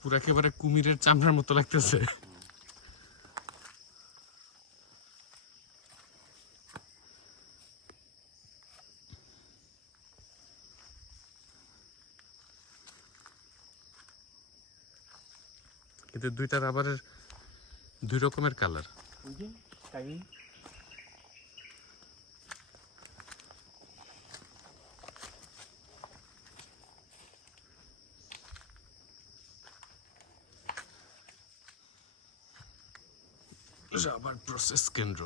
পুরো একেবারে কুমিরের চামড়ার মতো লাগতেছে। কিন্তু দুইটা রাবারের দুই রকমের কালার। রাবার প্রসেস কেন্দ্র।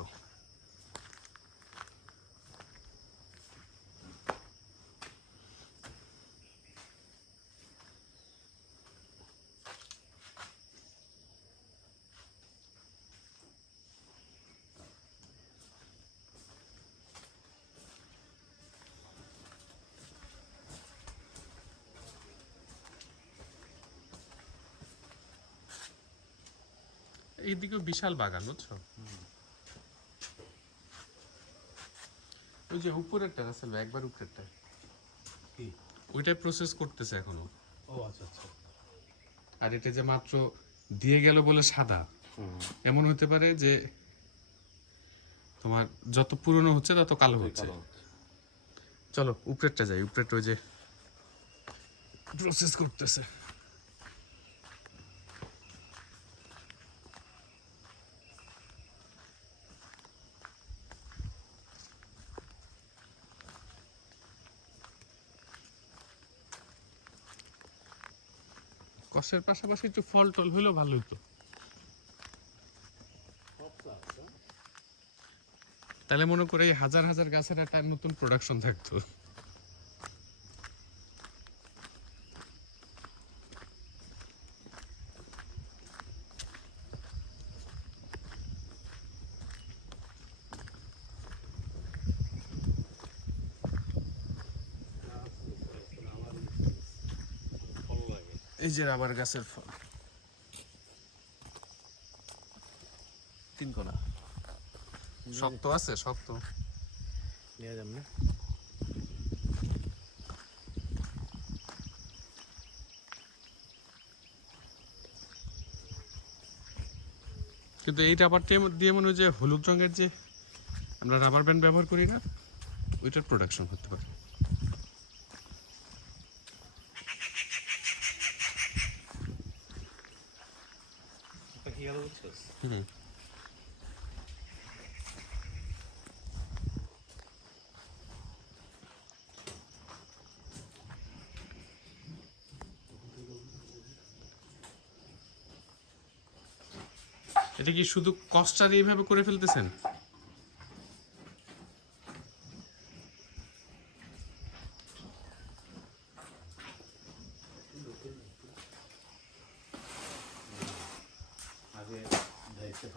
এইদিকেও বিশাল বাগান, বুঝছো? ওই যে উপরেরটা রাসেল ভাই, একবার উপরেরটা ওইটাই প্রসেস করতেছে এখনো। ও আচ্ছা আচ্ছা। আর এটা যে মাত্র দিয়ে গেল বলে সাদা, এমন হতে পারে যে তোমার যত পুরনো হচ্ছে তত কালো হচ্ছে। চলো উপরেরটা যাই, উপরেরটা ওই যে প্রসেস করতেছে। কষের পাশাপাশি একটু ফল টল হইলেও ভালো হতো, তাহলে মনে করে এই হাজার হাজার গাছের একটা নতুন প্রোডাকশন থাকতো। এই যে রাবার গাছের ফল, তিন কোনা শক্ত আছে, শক্ত। নিয়ে যাম না। কিন্তু এই রাবারটা দিয়ে মনে হয় যে হলুদ রঙের যে আমরা রাবার ব্যান্ড ব্যবহার করি না, ওইটার প্রোডাকশন হতে পারে। কি গেল বুঝছস? হুম, এটা কি শুধু কস্টার এইভাবে করে ফেলতেছেন?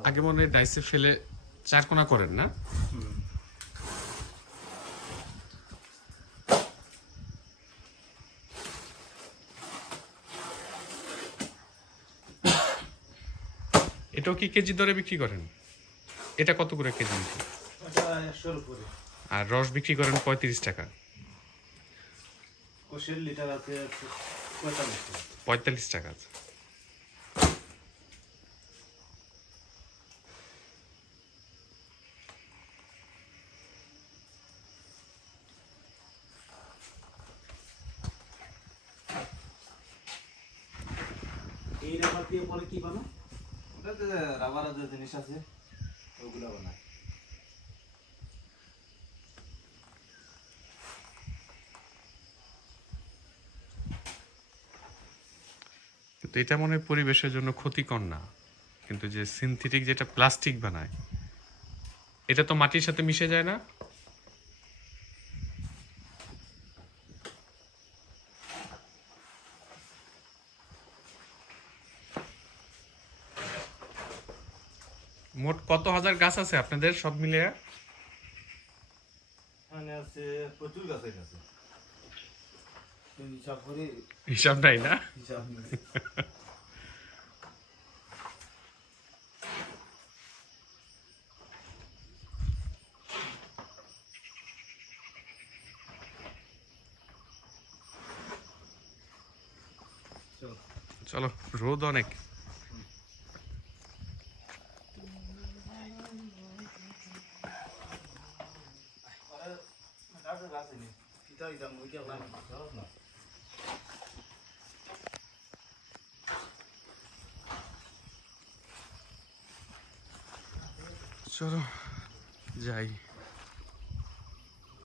আগে মনে হয় ডাইসে ফেলে চারকোনা করেন না? এটাও কি কেজি দরে বিক্রি করেন? এটা কত করে কেজি বিক্রি? এটা 100 এর উপরে। আর রস বিক্রি করেন 35 টাকা। কোষের লিটার আছে 45 টাকা। 45 টাকা আছে। এই রাবার দিয়ে পরে কি বানাও? ওটাতে রাবারের যে জিনিস আছে ওগুলো বানায়। কিন্তু এটা মনে হয় পরিবেশের জন্য ক্ষতিকর না, কিন্তু যে সিনথেটিক যেটা প্লাস্টিক বানায় এটা তো মাটির সাথে মিশে যায় না? মোট কত হাজার গাছ আছে আপনাদের সব মিলিয়ে? মানে আছে প্রচুর গাছ আছে। হিসাব করে হিসাব নাই না? হিসাব নেই। চলো, রোদ অনেক। চলো যাই।